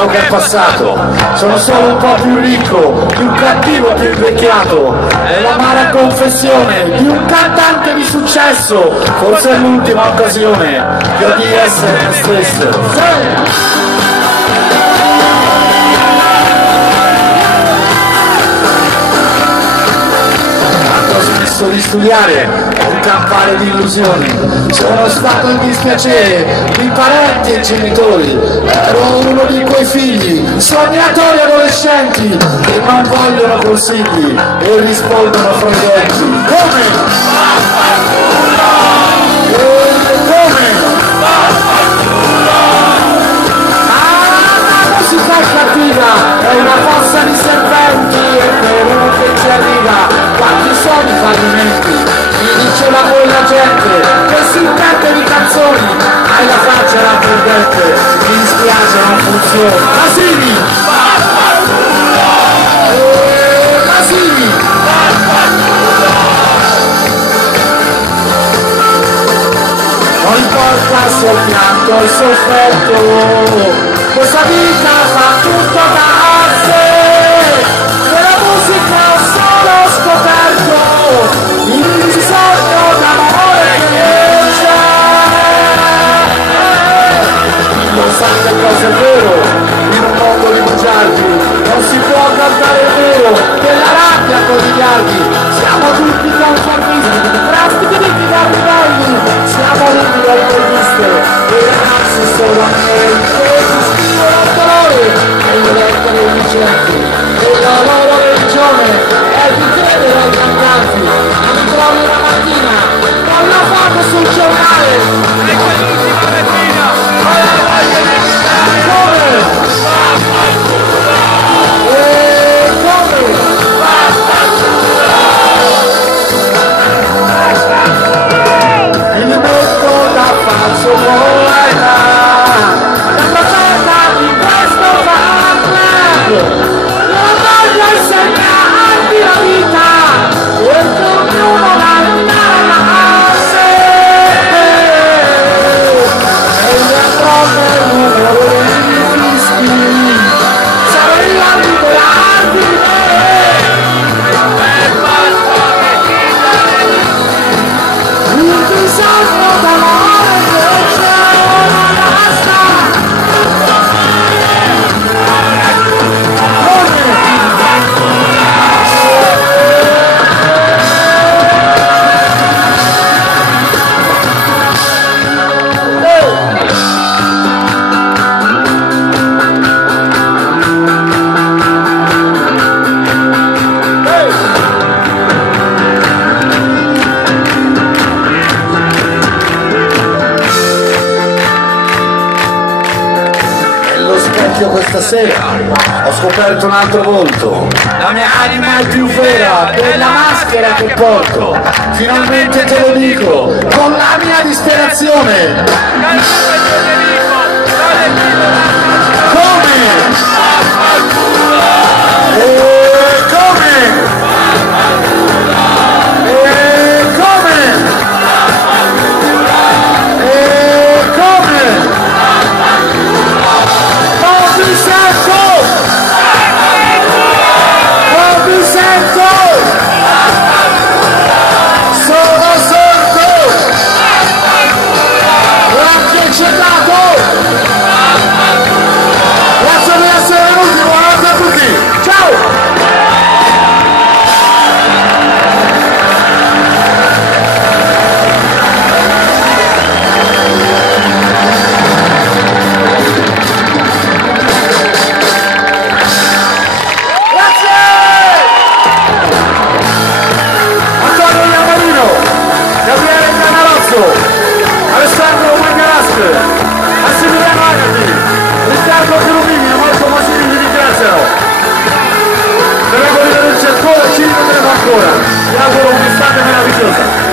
l'anno che è passato, sono solo un po' più ricco, più cattivo, più invecchiato. È l'amara confessione di un cantante di successo, forse è l'ultima occasione che ho di essere me stesso. Sì! Di studiare un campare di illusioni, sono stato il dispiacere di parenti e genitori, ero uno di quei figli sognatori adolescenti che non vogliono consigli e rispondono fra i denti. Come? La musica è cattiva, è una fossa di serpenti e per uno che ci arriva quanti sono i fallimenti, mi diceva quella gente che si intende di canzoni, hai la faccia raffreddente, mi dispiace non funziona. Masini! Masini! Non importa se ho pianto e sofferto, questa vita fa tutto da sé, quella musica solo scoperto il bisogno d'amore che c'è. Non sa che cosa è vero in un mondo di bugiardi, non si può cantare il vero della rabbia con i miliardi. Siamo tutti conformisti, drastici di garibelli, siamo ricchi da interviste e i ragazzi sono niente, si scrivono il dolore nelle lettere vincenti e la loro religione è di credere ai cantanti. Mi trovi una mattina con la foto sul giornale e quell'ultima mattina ho la voglia di gridare. Come? Come? Mi metto da falso poeta nella terra di questo fan. Non voglio insegnarti la vita perché ognuno la impara a sé e mi andrò nel numero dei fischi, sarei a liberarti di me per quanto che ti darei il bisogno d'amore che c'è una basta. Questa sera ho scoperto un altro volto, la mia anima è più vera della maschera che porto, finalmente te lo dico con la mia disperazione. Come? Grazie per essere venuti, buonanotte a tutti, ciao! Alessandro Mangalasco, Massimiliano Agati, Riccardo Cherubini e Marco Masini vi ringraziano. Speriamo di vederci ancora, ci rivedremo ancora. Vi auguro un'estate meravigliosa.